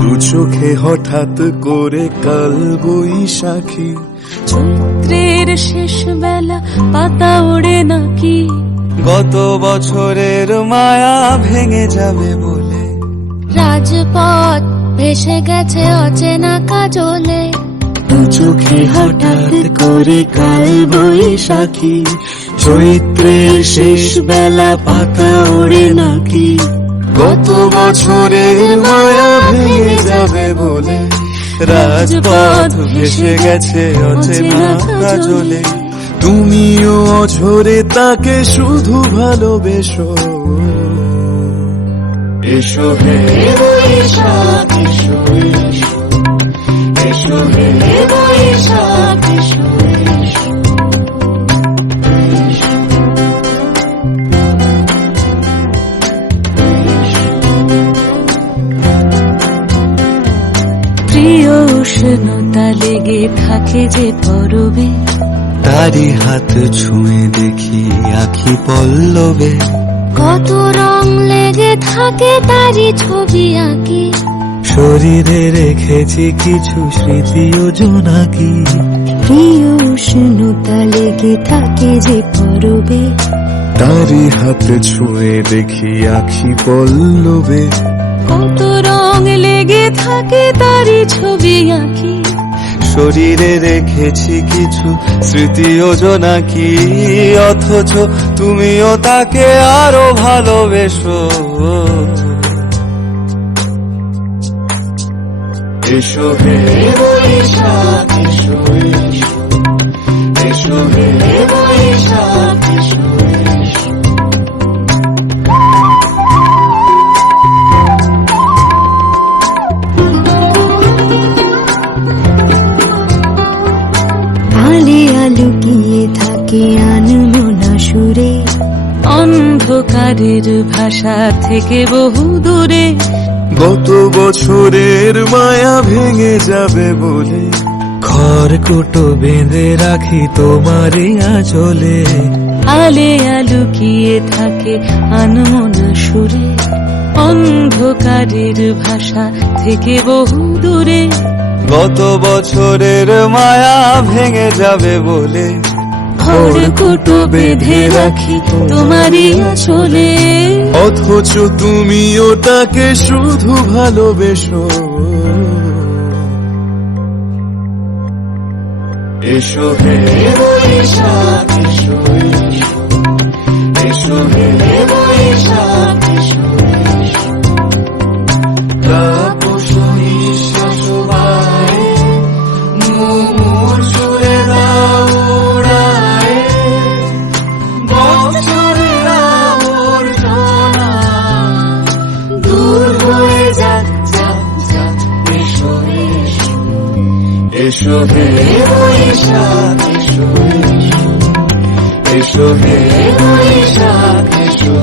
দু চোখে হঠাৎ করে কাল বৈশাখী, চৈত্রের শেষ বেলা পাতা ওড়ে নাকি, গত বছরের মায়া ভেঙে যাবে বলে, রাজপথ ভেসে গেছে অচেনা কাজলে। দু চোখে হঠাৎ করে কাল বৈশাখী, চৈত্রের শেষ বেলা পাতা ওড়ে নাকি, গত বছরের মায়া ভেঙে যাবে বলে, রাজপথ ভেসে গেছে অচেনা কাজলে। তুমিও অঝরে তাকে শুধু ভালোবেসো, এসো হে বৈশাখ এসো এসো, এসো হে বৈশাখ এসো এসো। প্রিয় উষ্ণতা লেগে থাকে যে পরবে, তারি হাত ছুঁয়ে দেখি আখি পল্লবে, কত রং লেগে থাকে তারই ছবি আঁকি, শরীরে রেখেছি কিছু স্মৃতি ও জোনাকি। প্রিয় উষ্ণতা লেগে থাকে যে পরবে, তারি হাত ছুঁয়ে দেখি আখি পল্লবে, কত রং লেগে থাকে তারই ছবি আঁকি, শরীরে রেখেছি কিছু স্মৃতি ও জোনাকি। অথচ তুমিও তাকে আরো ভালোবেসো, এসো হে বৈশাখ এসো এসো, এসো হে বৈশাখ এসো এসো। আলিয়া লুকিয়ে থাকে আনমনা সুরে, অন্ধকারের ভাষা থেকে বহু দূরে, গত বছরের মায়া ভেঙে যাবে বলে, খড়কুটো বেঁধে রাখি তোমারই আঁচলে। আলিয়া লুকিয়ে থাকে আনমনা সুরে, অন্ধকারের ভাষা থেকে বহু দূরে, গত বছরের মায়া ভেঙে যাবে বলে, খড়কুটো বেঁধে রাখি তোমারই আঁচলে। অথচ তুমিও তাকে শুধু ভালোবেসো, এসো হে বৈশাখ এসো এসো, এসো হে বৈশাখ এসো এসো। তাপস নিঃশ্বাস বায়ে, মুমুর সুরে দাও উড়ায়ে, বছরের আবর্জনা দূর হয়ে যাক যাক যাক, এসো এসো, এসো হে বৈশাখ এসো এসো, এসো হে বৈশাখ এসো।